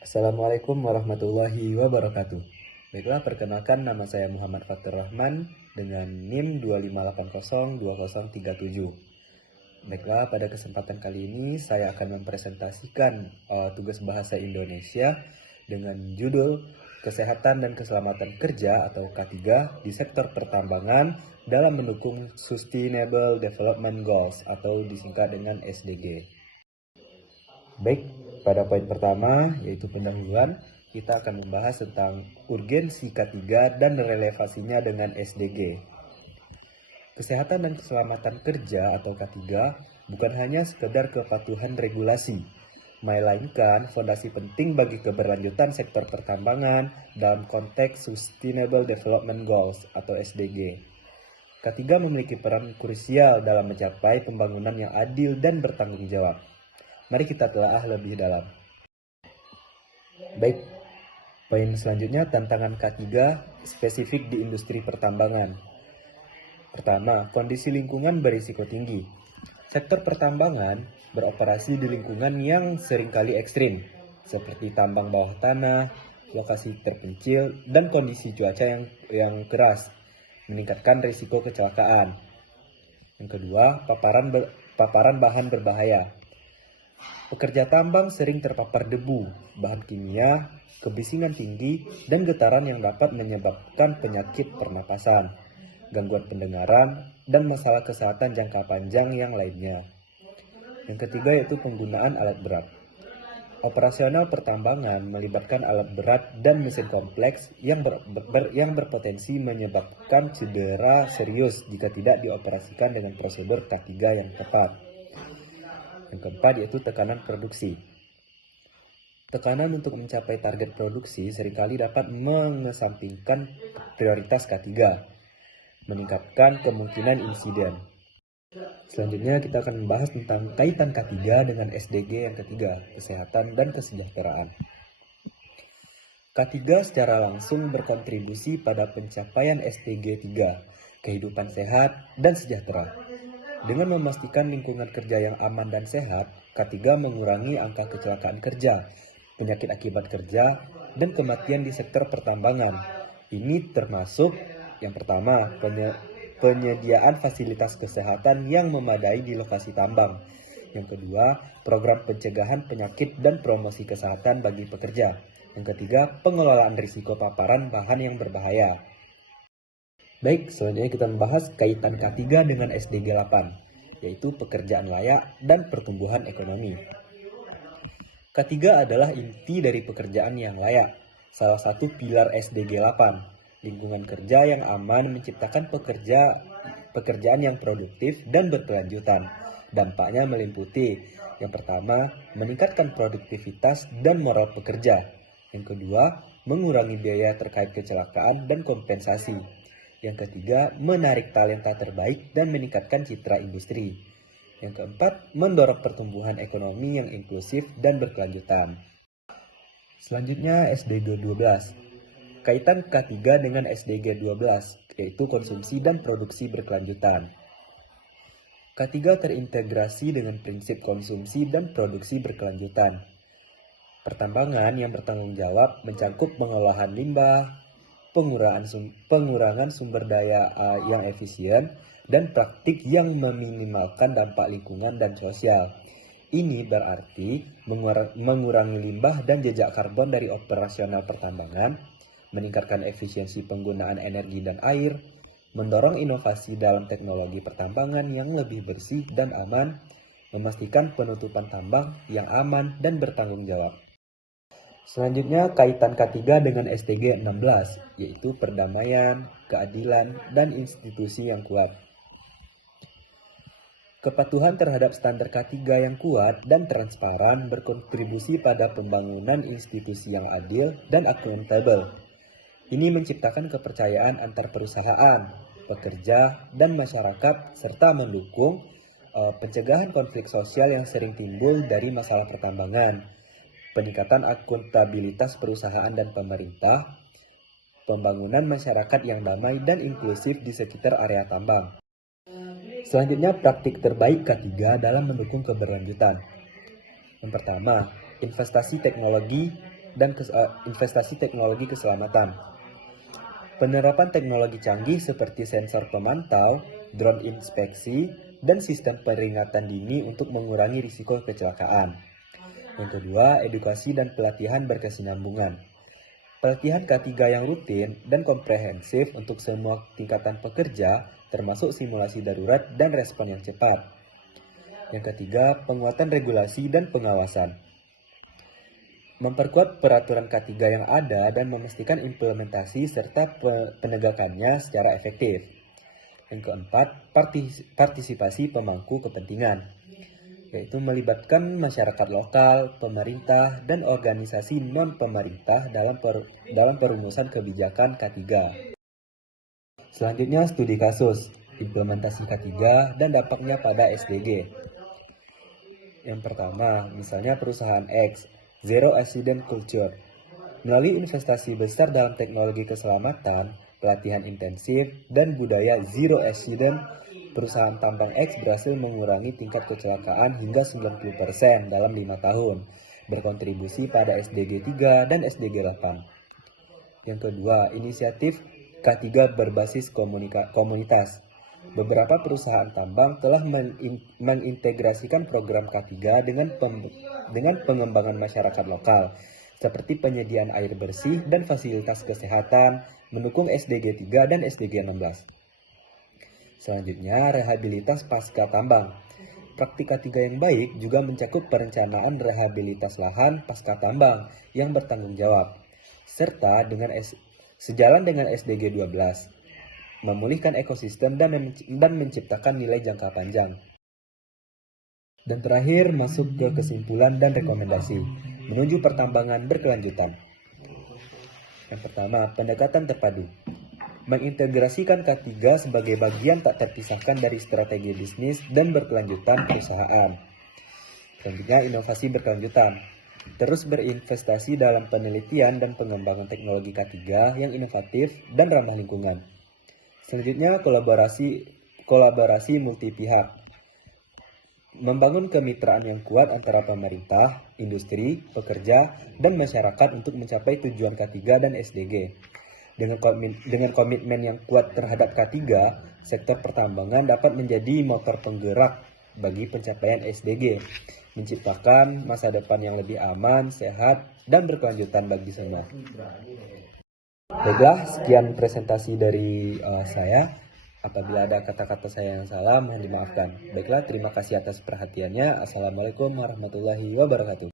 Assalamualaikum warahmatullahi wabarakatuh. Baiklah, perkenalkan nama saya Muhammad Fatur Rahman dengan NIM 25802037. Baiklah, pada kesempatan kali ini saya akan mempresentasikan tugas bahasa Indonesia dengan judul Kesehatan dan Keselamatan Kerja atau K3 di sektor pertambangan dalam mendukung Sustainable Development Goals atau disingkat dengan SDG. Baik, pada poin pertama yaitu pendahuluan, kita akan membahas tentang urgensi K3 dan relevansinya dengan SDG. Kesehatan dan keselamatan kerja atau K3 bukan hanya sekedar kepatuhan regulasi, melainkan fondasi penting bagi keberlanjutan sektor pertambangan dalam konteks Sustainable Development Goals atau SDG. K3 memiliki peran krusial dalam mencapai pembangunan yang adil dan bertanggung jawab. Mari kita telaah lebih dalam. Baik, poin selanjutnya tantangan K3 spesifik di industri pertambangan. Pertama, kondisi lingkungan berisiko tinggi. Sektor pertambangan beroperasi di lingkungan yang seringkali ekstrim, seperti tambang bawah tanah, lokasi terpencil, dan kondisi cuaca yang keras, meningkatkan risiko kecelakaan. Yang kedua, paparan bahan berbahaya. Pekerja tambang sering terpapar debu, bahan kimia, kebisingan tinggi, dan getaran yang dapat menyebabkan penyakit pernapasan, gangguan pendengaran, dan masalah kesehatan jangka panjang yang lainnya. Yang ketiga yaitu penggunaan alat berat. Operasional pertambangan melibatkan alat berat dan mesin kompleks yang berpotensi menyebabkan cedera serius jika tidak dioperasikan dengan prosedur K3 yang tepat. Yang keempat yaitu tekanan produksi. Tekanan untuk mencapai target produksi seringkali dapat mengesampingkan prioritas K3, meningkatkan kemungkinan insiden. Selanjutnya kita akan membahas tentang kaitan K3 dengan SDG yang ketiga, kesehatan dan kesejahteraan. K3 secara langsung berkontribusi pada pencapaian SDG 3, kehidupan sehat dan sejahtera. Dengan memastikan lingkungan kerja yang aman dan sehat, K3 mengurangi angka kecelakaan kerja, penyakit akibat kerja, dan kematian di sektor pertambangan. Ini termasuk yang pertama, penyediaan fasilitas kesehatan yang memadai di lokasi tambang. Yang kedua, program pencegahan penyakit dan promosi kesehatan bagi pekerja. Yang ketiga, pengelolaan risiko paparan bahan yang berbahaya. Baik, selanjutnya kita membahas kaitan K3 dengan SDG 8, yaitu pekerjaan layak dan pertumbuhan ekonomi. K3 adalah inti dari pekerjaan yang layak, salah satu pilar SDG 8. Lingkungan kerja yang aman menciptakan pekerjaan yang produktif dan berkelanjutan. Dampaknya meliputi, yang pertama, meningkatkan produktivitas dan moral pekerja. Yang kedua, mengurangi biaya terkait kecelakaan dan kompensasi. Yang ketiga, menarik talenta terbaik dan meningkatkan citra industri. Yang keempat, mendorong pertumbuhan ekonomi yang inklusif dan berkelanjutan. Selanjutnya SDG 12. Kaitan K3 dengan SDG 12, yaitu konsumsi dan produksi berkelanjutan. K3 terintegrasi dengan prinsip konsumsi dan produksi berkelanjutan. Pertambangan yang bertanggung jawab mencakup pengolahan limbah, pengurangan sumber daya yang efisien, dan praktik yang meminimalkan dampak lingkungan dan sosial. Ini berarti mengurangi limbah dan jejak karbon dari operasional pertambangan, meningkatkan efisiensi penggunaan energi dan air, mendorong inovasi dalam teknologi pertambangan yang lebih bersih dan aman, memastikan penutupan tambang yang aman dan bertanggung jawab. Selanjutnya kaitan K3 dengan SDG 16, yaitu perdamaian, keadilan, dan institusi yang kuat. Kepatuhan terhadap standar K3 yang kuat dan transparan berkontribusi pada pembangunan institusi yang adil dan akuntabel. Ini menciptakan kepercayaan antar perusahaan, pekerja, dan masyarakat, serta mendukung pencegahan konflik sosial yang sering timbul dari masalah pertambangan. Peningkatan akuntabilitas perusahaan dan pemerintah, pembangunan masyarakat yang damai dan inklusif di sekitar area tambang. Selanjutnya, praktik terbaik K3 dalam mendukung keberlanjutan. Yang pertama, investasi teknologi dan investasi teknologi keselamatan. Penerapan teknologi canggih seperti sensor pemantau, drone inspeksi, dan sistem peringatan dini untuk mengurangi risiko kecelakaan. Yang kedua, edukasi dan pelatihan berkesinambungan. Pelatihan K3 yang rutin dan komprehensif untuk semua tingkatan pekerja, termasuk simulasi darurat dan respon yang cepat. Yang ketiga, penguatan regulasi dan pengawasan. Memperkuat peraturan K3 yang ada dan memastikan implementasi serta penegakannya secara efektif. Yang keempat, partisipasi pemangku kepentingan, yaitu melibatkan masyarakat lokal, pemerintah, dan organisasi non-pemerintah dalam perumusan kebijakan K3. Selanjutnya, studi kasus, implementasi K3, dan dampaknya pada SDG. Yang pertama, misalnya perusahaan X, Zero Accident Culture. Melalui investasi besar dalam teknologi keselamatan, pelatihan intensif, dan budaya Zero Accident, perusahaan tambang X berhasil mengurangi tingkat kecelakaan hingga 90% dalam 5 tahun, berkontribusi pada SDG 3 dan SDG 8. Yang kedua, inisiatif K3 berbasis komunitas. Beberapa perusahaan tambang telah mengintegrasikan program K3 dengan pengembangan masyarakat lokal, seperti penyediaan air bersih dan fasilitas kesehatan, mendukung SDG 3 dan SDG 16. Selanjutnya, rehabilitas pasca tambang. Praktik K3 yang baik juga mencakup perencanaan rehabilitas lahan pasca tambang yang bertanggung jawab, serta sejalan dengan SDG 12. Memulihkan ekosistem dan menciptakan nilai jangka panjang. Dan terakhir, masuk ke kesimpulan dan rekomendasi menuju pertambangan berkelanjutan. Yang pertama, pendekatan terpadu. Mengintegrasikan K3 sebagai bagian tak terpisahkan dari strategi bisnis dan berkelanjutan perusahaan. Selanjutnya, inovasi berkelanjutan. Terus berinvestasi dalam penelitian dan pengembangan teknologi K3 yang inovatif dan ramah lingkungan. Selanjutnya, kolaborasi multi pihak. Membangun kemitraan yang kuat antara pemerintah, industri, pekerja, dan masyarakat untuk mencapai tujuan K3 dan SDG. Dengan komitmen yang kuat terhadap K3, sektor pertambangan dapat menjadi motor penggerak bagi pencapaian SDG, menciptakan masa depan yang lebih aman, sehat, dan berkelanjutan bagi semua. Baiklah, sekian presentasi dari saya. Apabila ada kata-kata saya yang salah, mohon dimaafkan. Baiklah, terima kasih atas perhatiannya. Assalamualaikum warahmatullahi wabarakatuh.